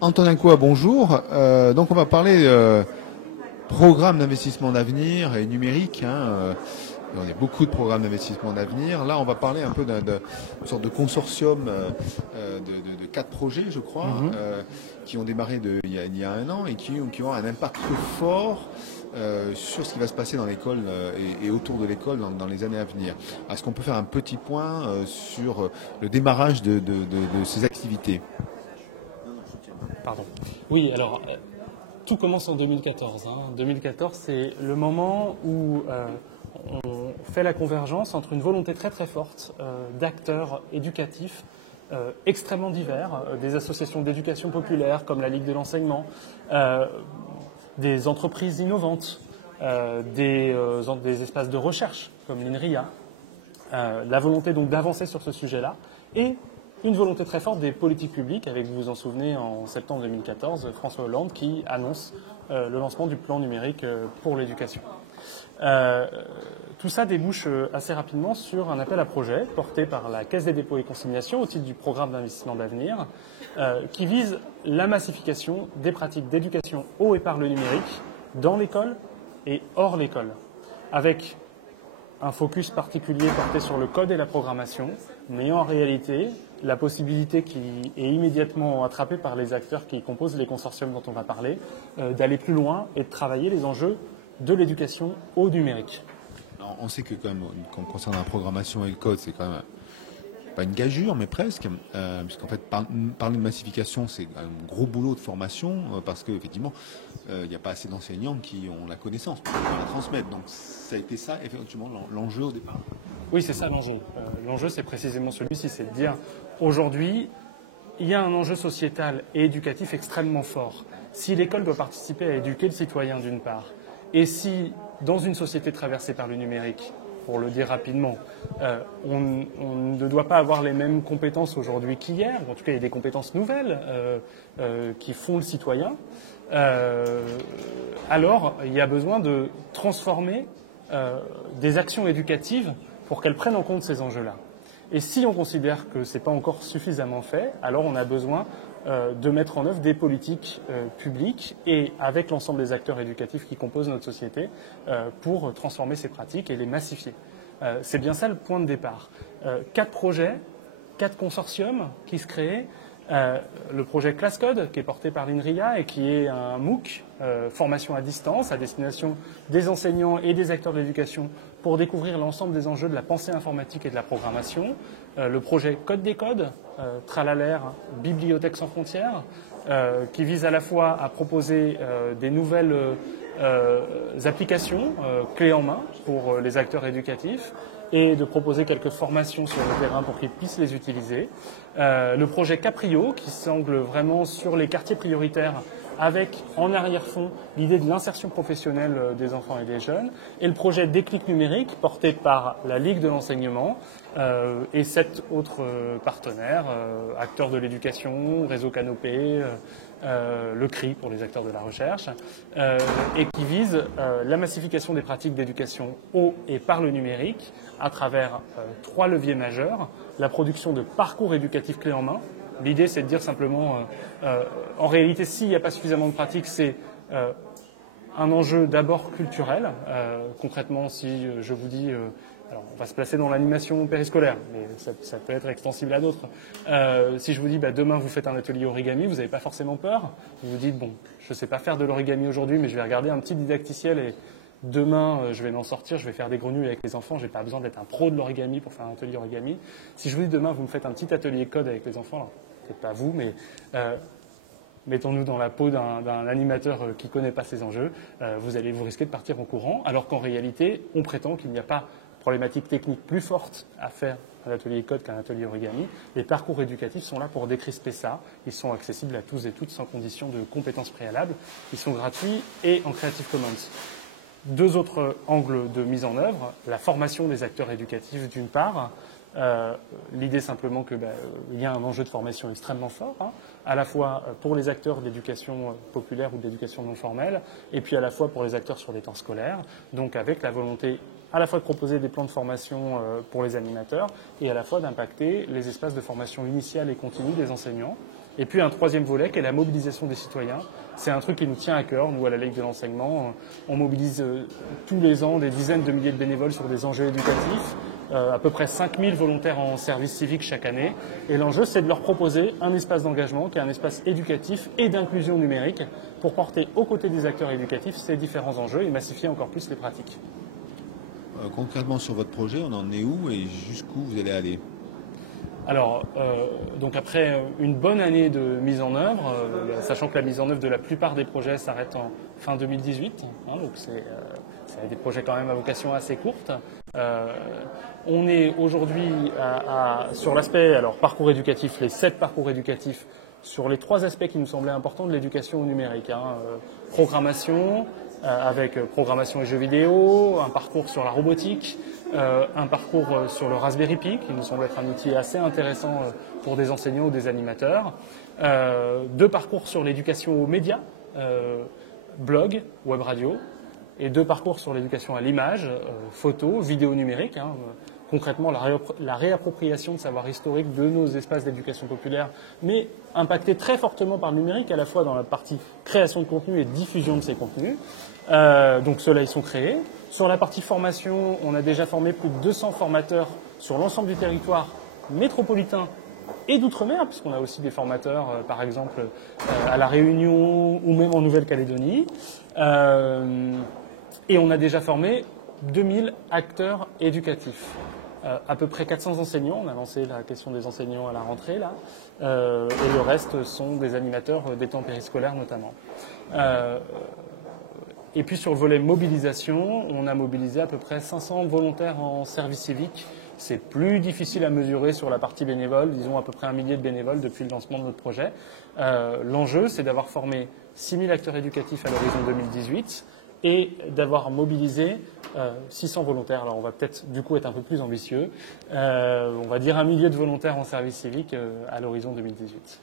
Antonin Coa, bonjour. Donc on va parler programme d'investissement d'avenir et numérique. On a beaucoup de programmes d'investissement d'avenir. Là, on va parler un peu d'une sorte de consortium de 4 projets, je crois, Mhm. qui ont démarré il y a 1 an et qui ont un impact fort sur ce qui va se passer dans l'école et autour de l'école dans les années à venir. Est-ce qu'on peut faire un petit point sur le démarrage de ces activités? Pardon. Oui, alors, tout commence en 2014. 2014, c'est le moment où on fait la convergence entre une volonté très très forte d'acteurs éducatifs extrêmement divers, des associations d'éducation populaire comme la Ligue de l'enseignement, des entreprises innovantes, des espaces de recherche comme l'INRIA, la volonté donc d'avancer sur ce sujet-là, et une volonté très forte des politiques publiques, avec, vous vous en souvenez, en septembre 2014, François Hollande qui annonce le lancement du plan numérique pour l'éducation. Tout ça débouche assez rapidement sur un appel à projet porté par la Caisse des dépôts et consignations au titre du programme d'investissement d'avenir qui vise la massification des pratiques d'éducation au et par le numérique dans l'école et hors l'école, avec un focus particulier porté sur le code et la programmation, mais en réalité la possibilité qui est immédiatement attrapée par les acteurs qui composent les consortiums dont on va parler, d'aller plus loin et de travailler les enjeux de l'éducation au numérique. Alors, on sait que quand même, concernant la programmation et le code, c'est quand même pas une gageure, mais presque, puisqu'en fait, parler de massification, c'est un gros boulot de formation, parce qu'effectivement, il n'y a pas assez d'enseignants qui ont la connaissance pour la transmettre. Donc, ça a été ça, effectivement, l'enjeu au départ. Oui, c'est ça l'enjeu. L'enjeu, c'est précisément celui-ci, c'est de dire, aujourd'hui, il y a un enjeu sociétal et éducatif extrêmement fort. Si l'école doit participer à éduquer le citoyen d'une part, et si, dans une société traversée par le numérique, pour le dire rapidement, on ne doit pas avoir les mêmes compétences aujourd'hui qu'hier, en tout cas il y a des compétences nouvelles qui font le citoyen, alors il y a besoin de transformer des actions éducatives pour qu'elles prennent en compte ces enjeux-là. Et si on considère que ce n'est pas encore suffisamment fait, alors on a besoin de mettre en œuvre des politiques publiques et avec l'ensemble des acteurs éducatifs qui composent notre société pour transformer ces pratiques et les massifier. C'est bien ça le point de départ. 4 projets, 4 consortiums qui se créent. Le projet ClassCode, qui est porté par l'INRIA et qui est un MOOC, formation à distance, à destination des enseignants et des acteurs de l'éducation pour découvrir l'ensemble des enjeux de la pensée informatique et de la programmation. Le projet Code des codes, Tralalaire, Bibliothèque sans frontières, qui vise à la fois à proposer des nouvelles applications clés en main pour les acteurs éducatifs et de proposer quelques formations sur le terrain pour qu'ils puissent les utiliser. Le projet Caprio, qui s'angle vraiment sur les quartiers prioritaires avec en arrière-fond l'idée de l'insertion professionnelle des enfants et des jeunes, et le projet Déclic numérique, porté par la Ligue de l'enseignement et 7 autres partenaires, acteurs de l'éducation, Réseau Canopé, le CRI pour les acteurs de la recherche, et qui vise la massification des pratiques d'éducation au et par le numérique à travers 3 leviers majeurs. La production de parcours éducatifs clés en main. L'idée, c'est de dire simplement, en réalité, s'il n'y a pas suffisamment de pratiques, c'est un enjeu d'abord culturel. Concrètement, si je vous dis, alors on va se placer dans l'animation périscolaire, mais ça peut être extensible à d'autres. Si je vous dis, demain vous faites un atelier origami, vous n'avez pas forcément peur. Vous vous dites, bon, je ne sais pas faire de l'origami aujourd'hui, mais je vais regarder un petit didacticiel et demain, je vais m'en sortir, je vais faire des grenouilles avec les enfants, je n'ai pas besoin d'être un pro de l'origami pour faire un atelier origami. Si je vous dis demain, vous me faites un petit atelier code avec les enfants, alors, peut-être pas vous, mais mettons-nous dans la peau d'un animateur qui ne connaît pas ces enjeux, vous risquez de partir en courant, alors qu'en réalité, on prétend qu'il n'y a pas de problématique technique plus forte à faire un atelier code qu'un atelier origami. Les parcours éducatifs sont là pour décrisper ça. Ils sont accessibles à tous et toutes sans condition de compétences préalables. Ils sont gratuits et en Creative Commons. 2 autres angles de mise en œuvre, la formation des acteurs éducatifs d'une part, l'idée simplement qu'il y a un enjeu de formation extrêmement fort, à la fois pour les acteurs de l'éducation populaire ou de l'éducation non formelle, et puis à la fois pour les acteurs sur les temps scolaires, donc avec la volonté à la fois de proposer des plans de formation pour les animateurs et à la fois d'impacter les espaces de formation initiale et continue des enseignants Et puis un troisième volet qui est la mobilisation des citoyens. C'est un truc qui nous tient à cœur. Nous, à la Ligue de l'enseignement, on mobilise tous les ans des dizaines de milliers de bénévoles sur des enjeux éducatifs, à peu près 5000 volontaires en service civique chaque année. Et l'enjeu, c'est de leur proposer un espace d'engagement qui est un espace éducatif et d'inclusion numérique pour porter aux côtés des acteurs éducatifs ces différents enjeux et massifier encore plus les pratiques. Concrètement, sur votre projet, on en est où et jusqu'où vous allez aller? Alors, donc après une bonne année de mise en œuvre, sachant que la mise en œuvre de la plupart des projets s'arrête en fin 2018, donc c'est des projets quand même à vocation assez courte. On est aujourd'hui sur l'aspect parcours éducatif, les 7 parcours éducatifs, sur les 3 aspects qui nous semblaient importants de l'éducation au numérique. Programmation, avec programmation et jeux vidéo, un parcours sur la robotique, un parcours sur le Raspberry Pi, qui nous semble être un outil assez intéressant pour des enseignants ou des animateurs, 2 parcours sur l'éducation aux médias, blog, web radio, et 2 parcours sur l'éducation à l'image, photo, vidéo numérique, concrètement la réappropriation de savoir historique de nos espaces d'éducation populaire, mais impacté très fortement par le numérique, à la fois dans la partie création de contenu et diffusion de ces contenus. Donc ceux-là, ils sont créés. Sur la partie formation, on a déjà formé plus de 200 formateurs sur l'ensemble du territoire métropolitain et d'outre-mer, puisqu'on a aussi des formateurs, par exemple, à La Réunion ou même en Nouvelle-Calédonie. Et on a déjà formé 2000 acteurs éducatifs. À peu près 400 enseignants, on a lancé la question des enseignants à la rentrée, là, et le reste sont des animateurs des temps périscolaires notamment. Et puis sur le volet mobilisation, on a mobilisé à peu près 500 volontaires en service civique. C'est plus difficile à mesurer sur la partie bénévole, disons à peu près 1 millier de bénévoles depuis le lancement de notre projet. L'enjeu, c'est d'avoir formé 6000 acteurs éducatifs à l'horizon 2018 et d'avoir mobilisé 600 volontaires. Alors on va peut-être du coup être un peu plus ambitieux. On va dire 1 millier de volontaires en service civique à l'horizon 2018.